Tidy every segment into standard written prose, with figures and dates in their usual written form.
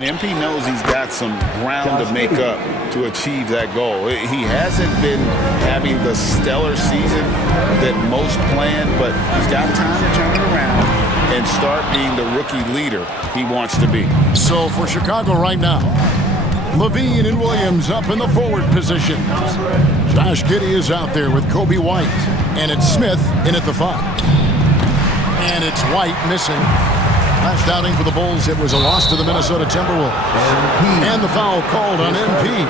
MP knows he's got some ground to make up to achieve that goal. He hasn't been having the stellar season that most planned, but he's got time to turn it around and start being the rookie leader he wants to be. So for Chicago right now, Levine and Williams up in the forward positions. Josh Giddey is out there with Kobe White, and it's Smith in at the 5. And it's White missing. Last outing for the Bulls, it was a loss to the Minnesota Timberwolves. And the foul called on MP.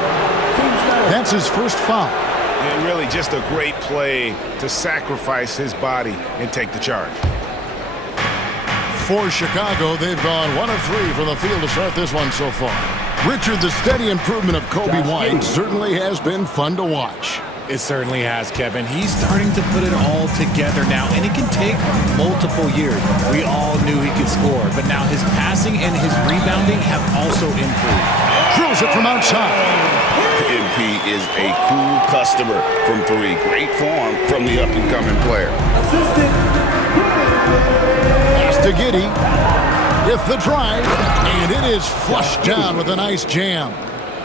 That's his first foul. And really just a great play to sacrifice his body and take the charge. For Chicago, they've gone 1 of 3 from the field to start this one so far. Richard, the steady improvement of Kobe White certainly has been fun to watch. It certainly has, Kevin. He's starting to put it all together now, and it can take multiple years. We all knew he could score, but now his passing and his rebounding have also improved. Drills it from outside. MP is a cool customer from 3. Great form from the up-and-coming player. Pass to Giddey with the drive, and it is flushed down with a nice jam.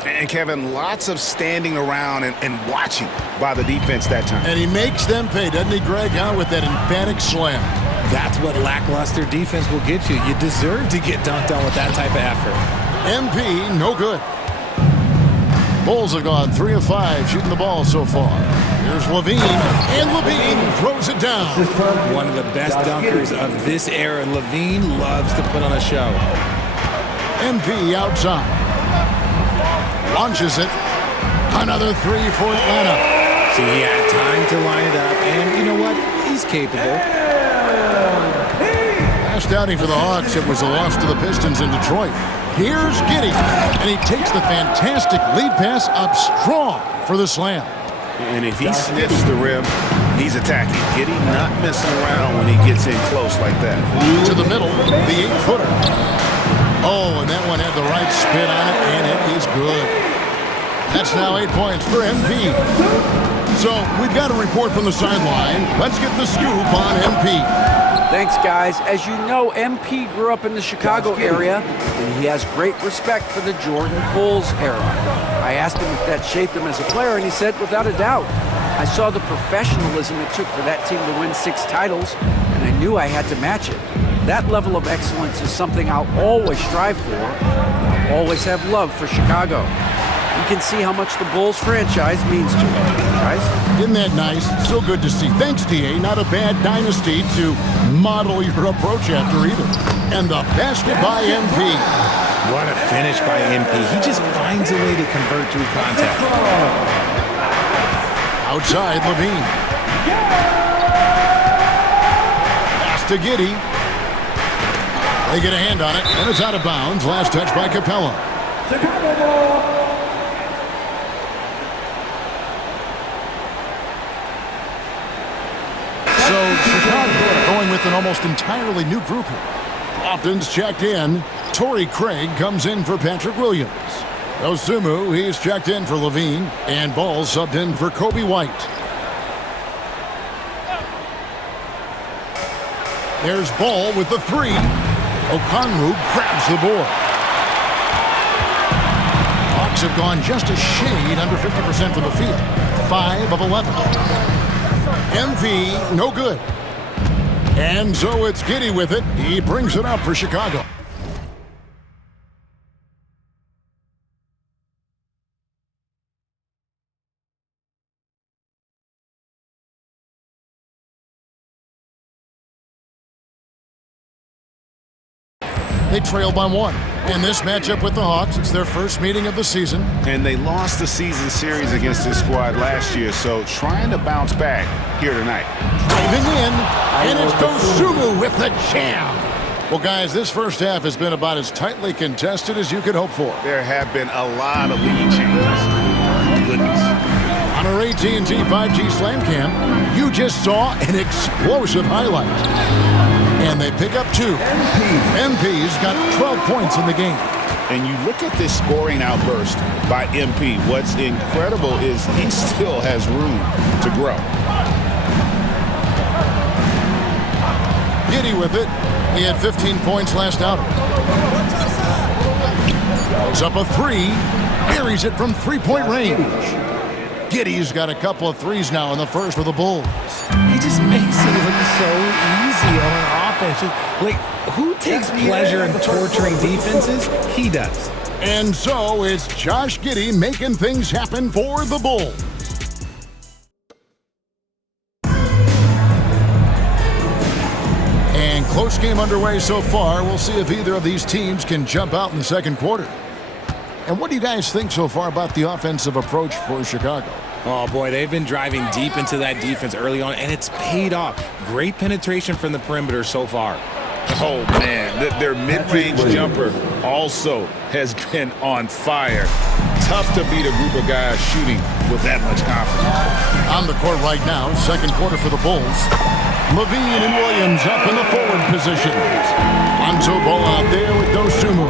And Kevin, lots of standing around and watching by the defense that time. And he makes them pay, doesn't he, Greg, with that emphatic slam. That's what lackluster defense will get you. You deserve to get dunked on with that type of effort. MP, no good. Bulls have gone 3 of 5 shooting the ball so far. Here's Levine, and Levine throws it down. One of the best dunkers of this era. Levine loves to put on a show. MP outside. Launches it. Another 3 for Atlanta. See, he had time to line it up, and you know what? He's capable. Last outing for the Hawks, it was a loss to the Pistons in Detroit. Here's Giddey, and he takes the fantastic lead pass up strong for the slam. And if he sniffs the rim, he's attacking. Giddey not messing around when he gets in close like that. To the middle, the 8-footer. Oh, and that one had the right spin on it, and it is good. That's now 8 points for MP. So we've got a report from the sideline. Let's get the scoop on MP. Thanks, guys. As you know, MP grew up in the Chicago area, and he has great respect for the Jordan Bulls era. I asked him if that shaped him as a player, and he said, without a doubt. I saw the professionalism it took for that team to win 6 titles, and I knew I had to match it. That level of excellence is something I'll always strive for. I'll always have love for Chicago. You can see how much the Bulls franchise means to me, guys. Isn't that nice? So good to see. Thanks, DA. Not a bad dynasty to model your approach after either. And the basket by MP. What a finish by MP. He just finds a way to convert through contact. Outside, Levine. Pass to Giddey. They get a hand on it, and it's out of bounds. Last touch by Capella. So Chicago going with an almost entirely new group here. Lofton's checked in. Torrey Craig comes in for Patrick Williams. Osumu, he's checked in for Levine. And Ball subbed in for Kobe White. There's Ball with the 3. Okongwu grabs the board. Hawks have gone just a shade under 50% from the field. 5 of 11. MV, no good. And so it's Giddey with it. He brings it up for Chicago. They trail by 1. In this matchup with the Hawks, it's their first meeting of the season. And they lost the season series against this squad last year, so trying to bounce back here tonight. Driving in, and it's Dosunmu with the jam. Well, guys, this first half has been about as tightly contested as you could hope for. There have been a lot of lead changes. Goodness. On our AT&T 5G Slam Cam, you just saw an explosive highlight. And they pick up 2. MP's got 12 points in the game. And you look at this scoring outburst by MP. What's incredible is he still has room to grow. Giddey with it. He had 15 points last outing. Puts up a three. Buries it from three-point range. Giddey's got a couple of threes now in the first for the Bulls. He just makes it look so easy on offense. Like, who takes pleasure in torturing defenses? He does. And so it's Josh Giddey making things happen for the Bulls. And close game underway so far. We'll see if either of these teams can jump out in the second quarter. And what do you guys think so far about the offensive approach for Chicago? Oh, boy, they've been driving deep into that defense early on, and it's paid off. Great penetration from the perimeter so far. Oh, man, their mid-range jumper also has been on fire. Tough to beat a group of guys shooting with that much confidence. On the court right now, second quarter for the Bulls. Levine and Williams up in the forward positions. Lonzo Ball out there with Dosunmu.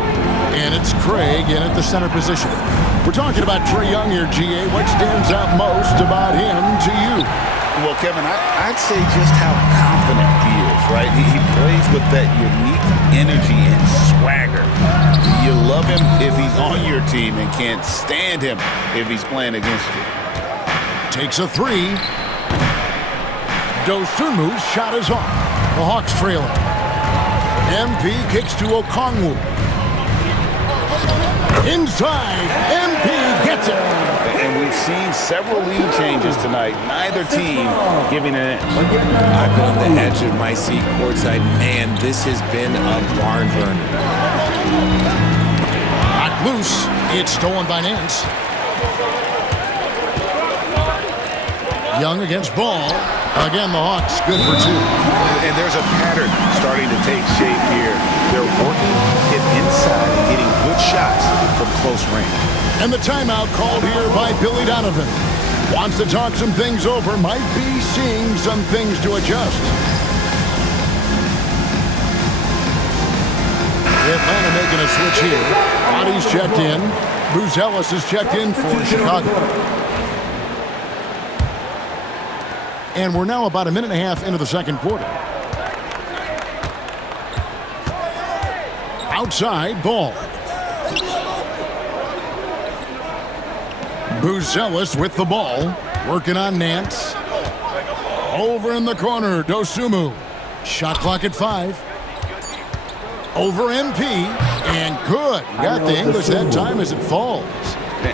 And it's Craig in at the center position. We're talking about Trae Young here, GA. What stands out most about him to you? Well, Kevin, I'd say just how confident he is, right? He plays with that unique energy and swagger. You love him if he's on your team and can't stand him if he's playing against you. Takes a three. Dosunmu's shot is off. The Hawks trailing. MP kicks to Okongwu. Inside, MP gets it. And we've seen several lead changes tonight. Neither team giving an inch. I've been on the edge of my seat courtside. Man, this has been a barn burner. Knocked loose. It's stolen by Nance. Young against Ball. Again, the Hawks good for two. And there's a pattern starting to take shape here. They're working it inside and getting good shots from close range. And the timeout called here by Billy Donovan. Wants to talk some things over. Might be seeing some things to adjust. Atlanta making a switch here. Bodies checked in. Buzelis is checked in for Chicago. And we're now about a minute and a half into the second quarter. Outside, Ball. Buzelis with the ball. Working on Nance. Over in the corner, Dosunmu. Shot clock at 5. Over MP. And good. He got the English that time as it falls.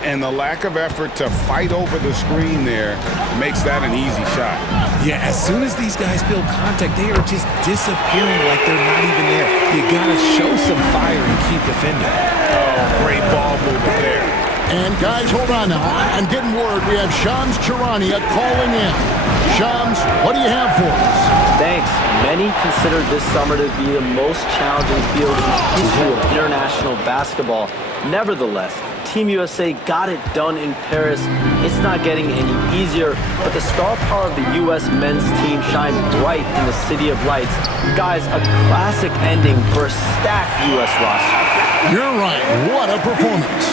And the lack of effort to fight over the screen there makes that an easy shot. Yeah, as soon as these guys feel contact, they are just disappearing like they're not even there. You gotta show some fire and keep defending. Oh, great ball movement there. And guys, hold on now. I'm getting word we have Shams Charania calling in. Shams, what do you have for us? Thanks. Many consider this summer to be the most challenging field in the history of international basketball. Nevertheless, Team USA got it done in Paris. It's not getting any easier, but the star power of the U.S. men's team shined bright in the City of Lights. Guys, a classic ending for a stacked U.S. roster. You're right. What a performance.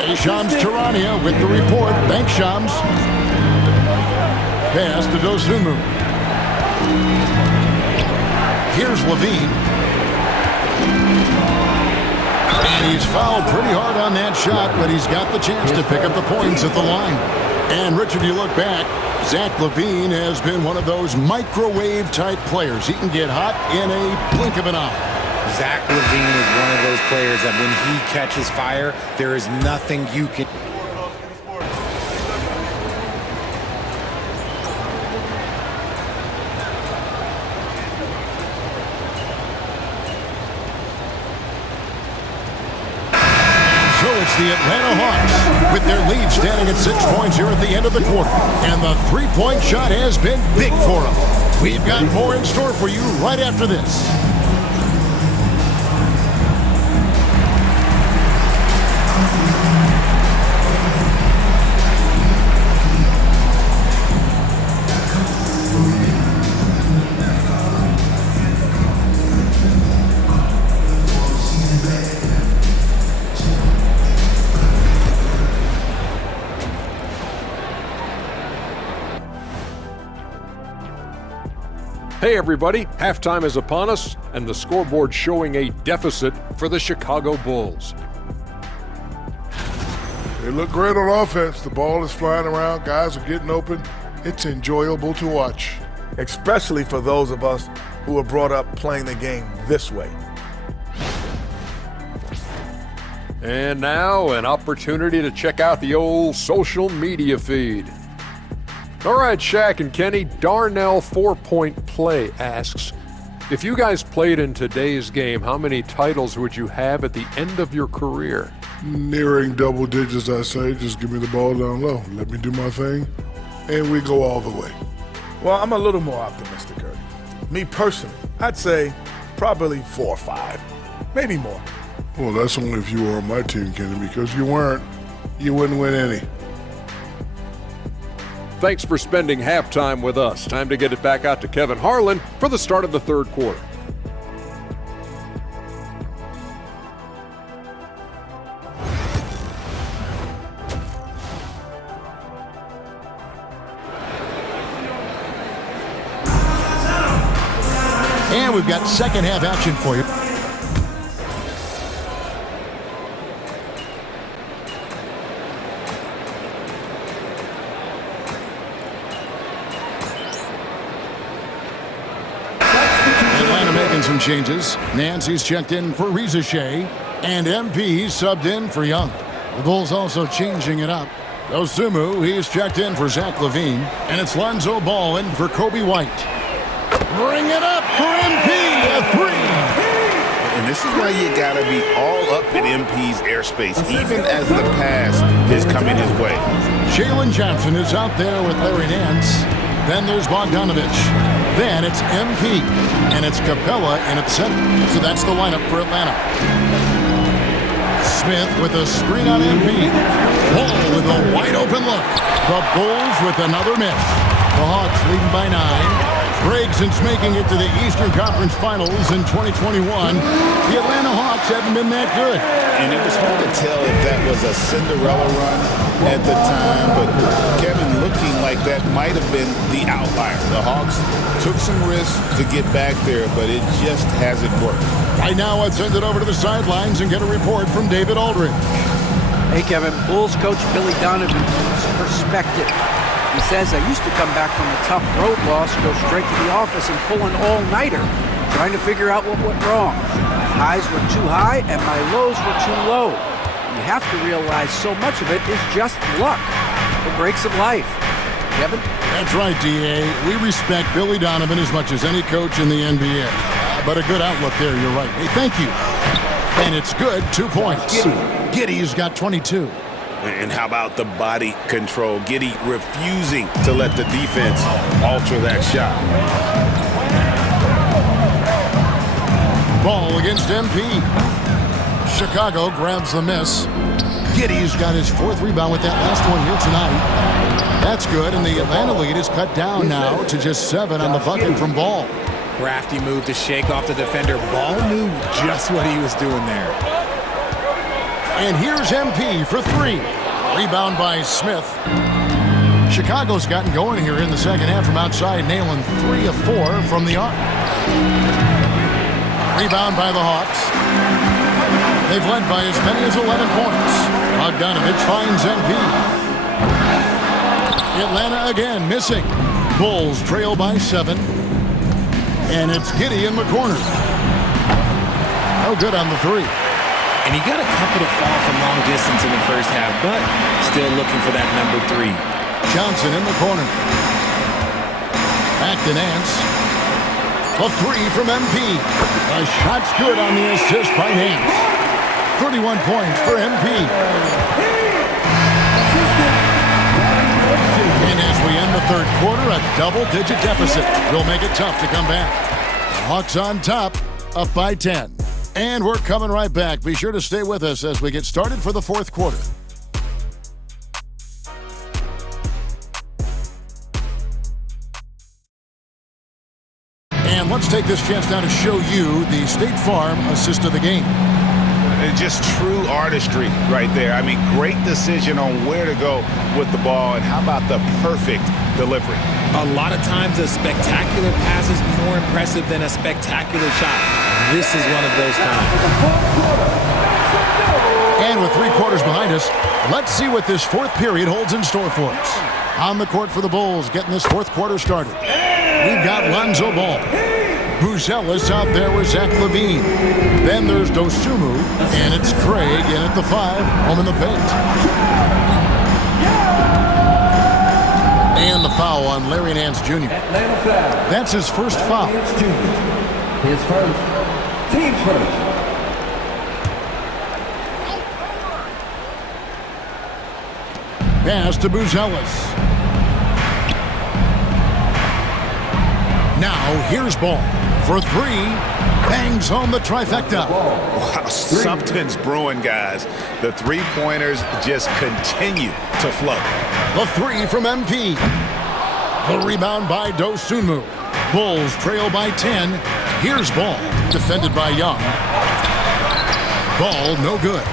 Hey, Shams Charania with the report. Thanks, Shams. Pass to Dosunmu. Here's Levine. And he's fouled pretty hard on that shot, but he's got the chance to pick up the points at the line. And, Richard, you look back, Zach LaVine has been one of those microwave-type players. He can get hot in a blink of an eye. Zach LaVine is one of those players that when he catches fire, there is nothing you can... The Atlanta Hawks with their lead standing at 6 points here at the end of the quarter. And the three-point shot has been big for them. We've got more in store for you right after this. Hey everybody, halftime is upon us, and the scoreboard showing a deficit for the Chicago Bulls. They look great on offense. The ball is flying around. Guys are getting open. It's enjoyable to watch. Especially for those of us who were brought up playing the game this way. And now an opportunity to check out the old social media feed. All right, Shaq and Kenny, Darnell 4-Point Play asks, if you guys played in today's game, how many titles would you have at the end of your career? Nearing double digits, I say. Just give me the ball down low. Let me do my thing, and we go all the way. Well, I'm a little more optimistic, Ernie. Me personally, I'd say probably 4 or 5, maybe more. Well, that's only if you were on my team, Kenny, because you weren't. You wouldn't win any. Thanks for spending halftime with us. Time to get it back out to Kevin Harlan for the start of the third quarter. And we've got second half action for you. Atlanta making some changes. Nancy's checked in for Rizachet, and MP subbed in for Young. The Bulls also changing it up. Osumu, he's checked in for Zach LaVine, and it's Lonzo Ball in for Kobe White. Bring it up for MP, a 3. And this is why you gotta be all up in MP's airspace, even as the pass is coming his way. Jalen Johnson is out there with Larry Nance. Then there's Bogdanovich. Then it's MP, and it's Capella in at center. So that's the lineup for Atlanta. Smith with a screen on MP. Ball with a wide open look. The Bulls with another miss. The Hawks leading by 9. Briggs since making it to the Eastern Conference Finals in 2021. The Atlanta Hawks haven't been that good. And it was hard to tell if that was a Cinderella run at the time, but Kevin looking like that might have been the outlier. The Hawks took some risks to get back there, but it just hasn't worked. Right now, I'd send it over to the sidelines and get a report from David Aldridge. Hey, Kevin, Bulls coach Billy Donovan's perspective. He says, I used to come back from a tough road loss, go straight to the office and pull an all-nighter, trying to figure out what went wrong. My highs were too high and my lows were too low. You have to realize so much of it is just luck, the breaks of life. Kevin? That's right, D.A. We respect Billy Donovan as much as any coach in the NBA. But a good outlook there, you're right. Hey, thank you. And it's good, 2 points. Giddey's got 22. And how about the body control? Giddey refusing to let the defense alter that shot. Ball against MP. Chicago grabs the miss. Giddey's got his 4th rebound with that last one here tonight. That's good, and the Atlanta lead is cut down now to just 7 on the bucket from Ball. Crafty move to shake off the defender. Ball knew just what he was doing there. And here's MP for 3. Rebound by Smith. Chicago's gotten going here in the second half from outside, nailing 3 of 4 from the arc. Rebound by the Hawks. They've led by as many as 11 points. Bogdanovich finds MP. Atlanta again missing. Bulls trail by 7. And it's Giddey in the corner. No good on the 3. And he got a couple to fall from long distance in the first half, but still looking for that number 3. Johnson in the corner. Back to Nance. A 3 from MP. A shot's good on the assist by Nance. 31 points for MP. And as we end the third quarter, a double-digit deficit will make it tough to come back. Hawks on top, up by 10. And we're coming right back. Be sure to stay with us as we get started for the fourth quarter. And let's take this chance now to show you the State Farm assist of the game. Just true artistry right there. I mean, great decision on where to go with the ball, and how about the perfect delivery? A lot of times a spectacular pass is more impressive than a spectacular shot. This is one of those times. And with 3 quarters behind us, business. Let's see what this fourth period holds in store for us. On the court for the Bulls, getting this fourth quarter started. We've got Lonzo Ball. Buzelis out there with Zach LaVine. Then there's Dosunmu, and it's Craig in at the 5, home in the paint. And the foul on Larry Nance Jr. That's his first foul. His first. Team's first. Pass to Buzelis. Now here's Ball for 3. Bangs home the trifecta. Wow, something's brewing, guys. The three-pointers just continue to flow. The 3 from MP. The rebound by Dosunmu. Bulls trail by 10. Here's Ball, defended by Young. Ball no good.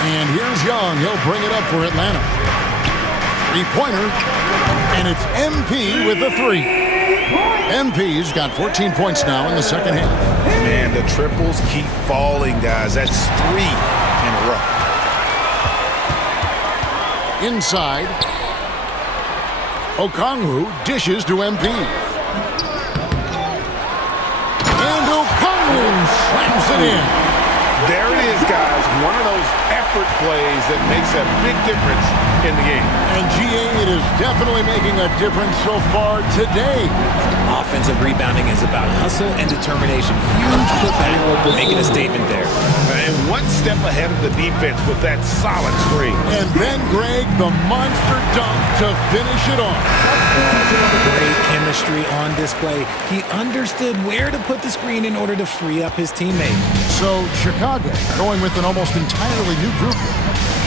And here's Young. He'll bring it up for Atlanta. Three-pointer. And it's MP with the 3. MP's got 14 points now in the second half. Man, the triples keep falling, guys. That's 3 in a row. Inside. Okongwu dishes to MP. And Okongwu slams it in. There it is, guys. One of those effort plays that makes a big difference in the game. And GA, it is definitely making a difference so far today. Offensive rebounding is about hustle and determination. Huge putback, making a statement there. And one step ahead of the defense with that solid screen. And then Greg, the monster dunk to finish it off. Great chemistry on display. He understood where to put the screen in order to free up his teammate. So Chicago going with an almost entirely new group.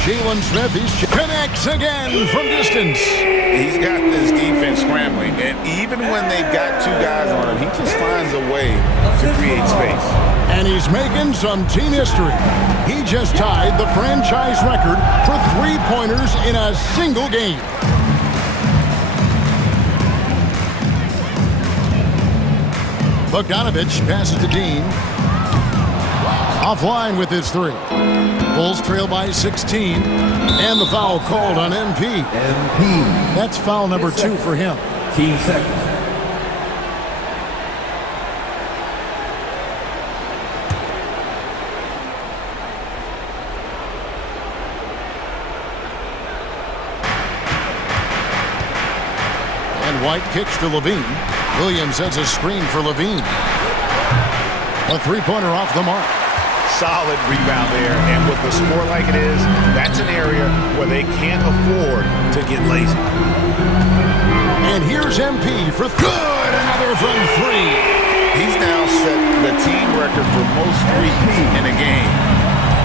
Jalen Smith, he connects again from distance. He's got this defense scrambling, and even when they've got 2 guys on him, he just finds a way to create space. And he's making some team history. He just tied the franchise record for 3-pointers in a single game. Bogdanovich passes to Dean. Offline with his 3. Bulls trail by 16. And the foul called on MP. That's foul number 2 for him. Team second. And White kicks to LaVine. Williams has a screen for LaVine. A 3-pointer off the mark. Solid rebound there, and with the score like it is, that's an area where they can't afford to get lazy. And here's MP for good. Another from 3. He's now set the team record for most threes in a game.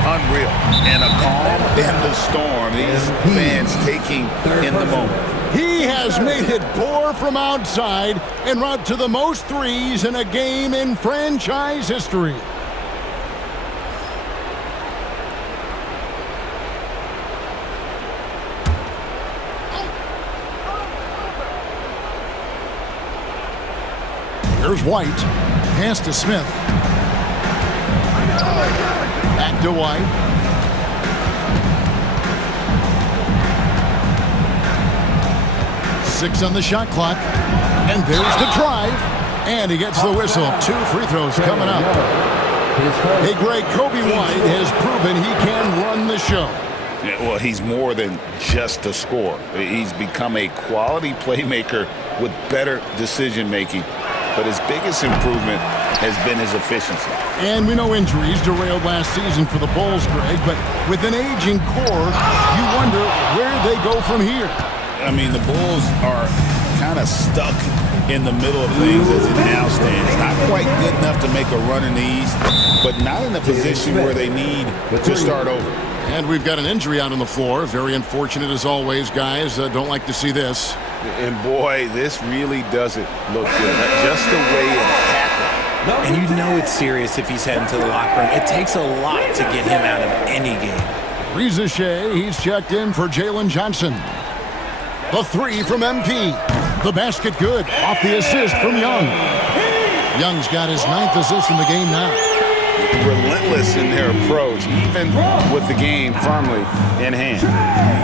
Unreal. And a calm in the storm. These fans taking in the moment. He has made it pour from outside en route to the most threes in a game in franchise history. Here's White. Pass to Smith. Back to White. Six on the shot clock. And there's the drive. And he gets the whistle. 2 free throws coming up. Hey, Greg, Kobe White has proven he can run the show. Yeah, well, he's more than just a scorer. He's become a quality playmaker with better decision-making. But his biggest improvement has been his efficiency. And we know injuries derailed last season for the Bulls, Greg, but with an aging core, you wonder where they go from here. I mean, the Bulls are kind of stuck in the middle of things as it now stands. Not quite good enough to make a run in the East, but not in a position where they need to start over. And we've got an injury out on the floor. Very unfortunate as always, guys. Don't like to see this. And boy, this really doesn't look good. Just the way it happened. And you know it's serious if he's heading to the locker room. It takes a lot to get him out of any game. Reza Shea, he's checked in for Jalen Johnson. The 3 from MP. The basket good off the assist from Young. Young's got his 9th assist in the game now. relentless in their approach, even with the game firmly in hand.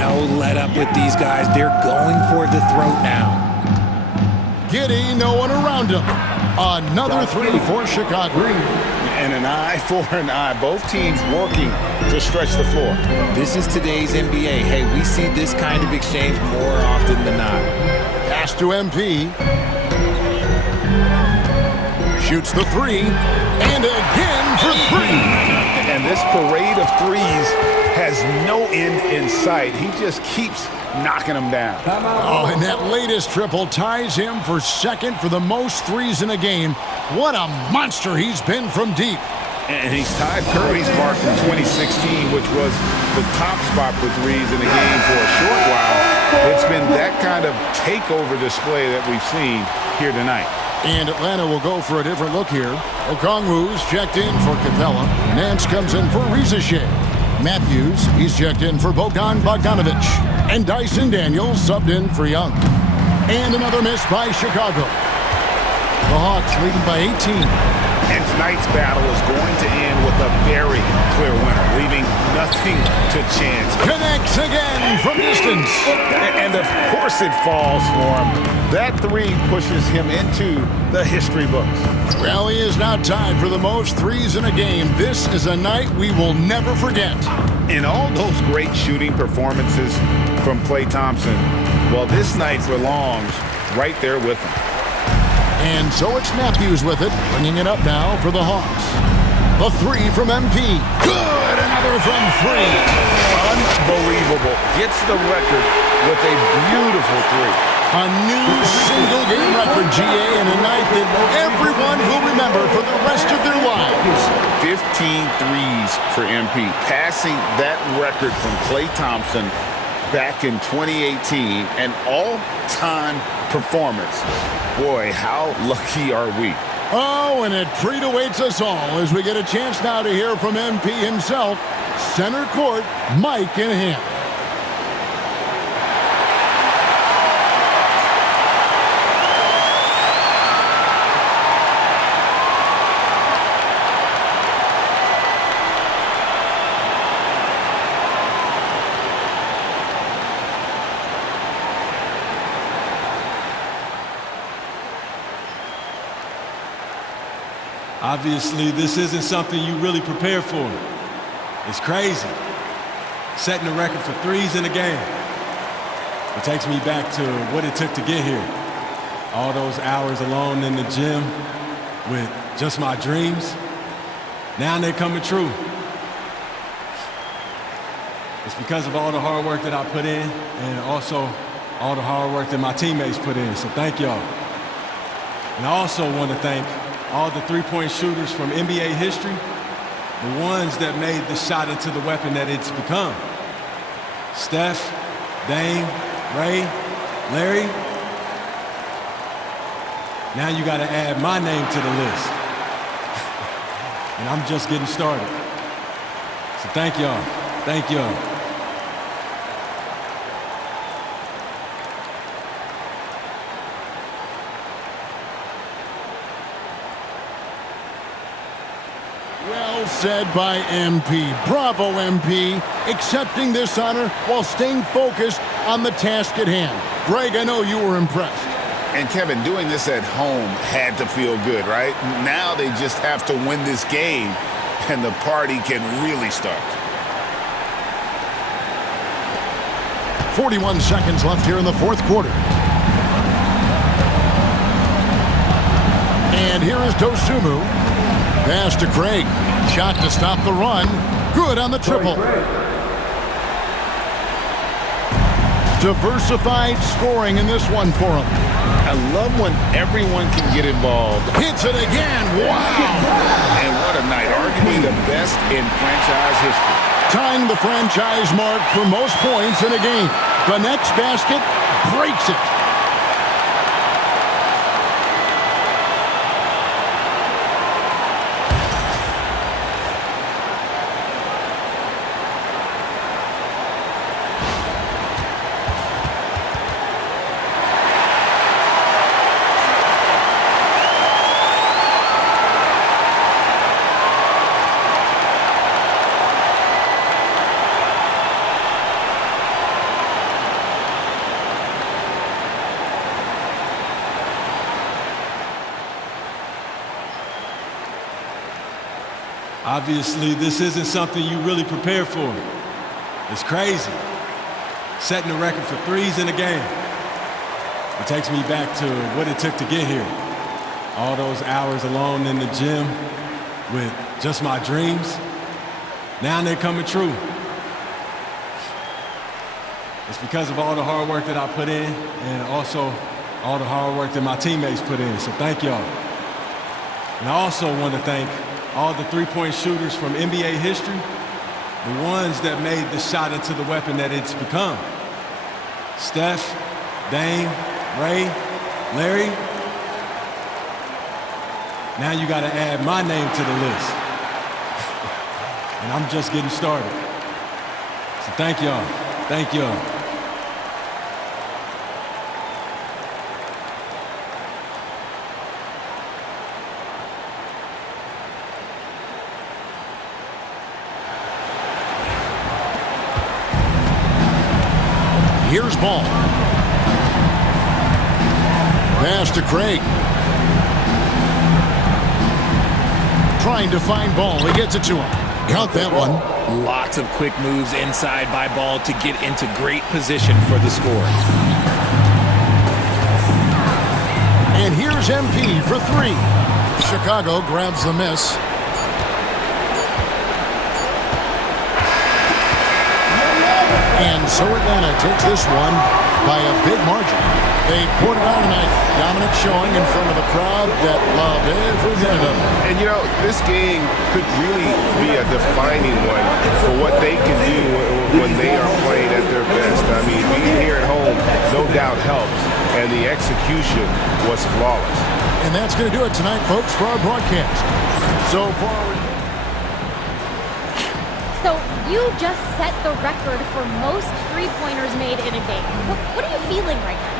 No let up with these guys. They're going for the throat now. Giddey, no one around him. Another three for Chicago. And an eye for an eye. Both teams working to stretch the floor. This is today's NBA. Hey, we see this kind of exchange more often than not. Pass to MP. Shoots the three. And again for three. And this parade of threes has no end in sight. He just keeps knocking them down. Oh, and that latest triple ties him for second for the most threes in a game. What a monster he's been from deep. And he's tied Curry's mark from 2016, which was the top spot for threes in the game for a short while. It's been that kind of takeover display that we've seen here tonight. And Atlanta will go for a different look here. Okongwu's checked in for Capella. Nance comes in for Rizachet. Matthews, he's checked in for Bogdan Bogdanovic. And Dyson Daniels subbed in for Young. And another miss by Chicago. The Hawks leading by 18. And tonight's battle is going to end with a very clear winner, leaving nothing to chance. Connects again from distance. And of course it falls for him. That three pushes him into the history books. Well, he is now tied for the most threes in a game. This is a night we will never forget. In all those great shooting performances from Klay Thompson, well, this night belongs right there with him. And so it's Matthews with it, bringing it up now for the Hawks. The three from MP. Good! Another from three. Unbelievable. Gets the record with a beautiful three. A new single-game record, GA, and a night that everyone will remember for the rest of their lives. 15 threes for MP, passing that record from Klay Thompson back in 2018, an all-time performance. Boy, how lucky are we? Oh, and a treat awaits us all as we get a chance now to hear from MP himself. Center court, mic in hand. Obviously, this isn't something you really prepare for. It's crazy. Setting the record for threes in a game. It takes me back to what it took to get here. All those hours alone in the gym with just my dreams. Now they're coming true. It's because of all the hard work that I put in and also all the hard work that my teammates put in. So thank y'all. And I also want to thank all the three-point shooters from NBA history, the ones that made the shot into the weapon that it's become. Steph, Dame, Ray, Larry. Now you got to add my name to the list. And I'm just getting started. So thank y'all. Thank y'all. Well said by MP. Bravo, MP. Accepting this honor while staying focused on the task at hand. Greg, I know you were impressed. And Kevin, doing this at home had to feel good, right? Now they just have to win this game, and the party can really start. 41 seconds left here in the fourth quarter. And here is Dosunmu. Pass to Craig. Shot to stop the run. Good on the triple. Diversified scoring in this one for him. I love when everyone can get involved. Hits it again. Wow. And what a night. Arguably the best in franchise history. Tying the franchise mark for most points in a game. The next basket breaks it. Obviously, this isn't something you really prepare for. It's crazy. Setting the record for threes in a game. It takes me back to what it took to get here. All those hours alone in the gym with just my dreams. Now they're coming true. It's because of all the hard work that I put in and also all the hard work that my teammates put in. So thank y'all. And I also want to thank all the three-point shooters from NBA history, the ones that made the shot into the weapon that it's become. Steph, Dame, Ray, Larry. Now you got to add my name to the list. And I'm just getting started. So thank y'all. Thank y'all. Here's Ball. Pass to Craig. Trying to find Ball. He gets it to him. Count that one. Lots of quick moves inside by Ball to get into great position for the score. And here's MP for three. Chicago grabs the miss. And so Atlanta takes this one by a big margin. They poured it out tonight. Dominant showing in front of a crowd that loved every minute of it. And you know, this game could really be a defining one for what they can do when they are playing at their best. I mean, being here at home no doubt helps, and the execution was flawless. And that's going to do it tonight, folks, for our broadcast. So far, So you just set the record for most three-pointers made in a game. What are you feeling right now?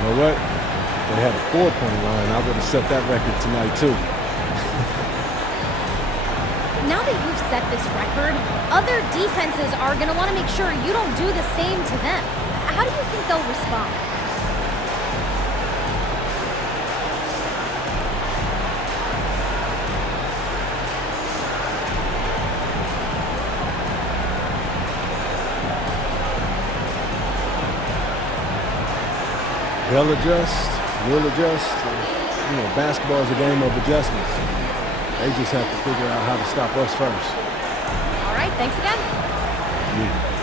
You know what? If they had a 4-point line, I would have set that record tonight too. Now that you've set this record, other defenses are going to want to make sure you don't do the same to them. How do you think they'll respond? They'll adjust, we'll adjust. You know, basketball is a game of adjustments. They just have to figure out how to stop us first. All right, thanks again. Yeah.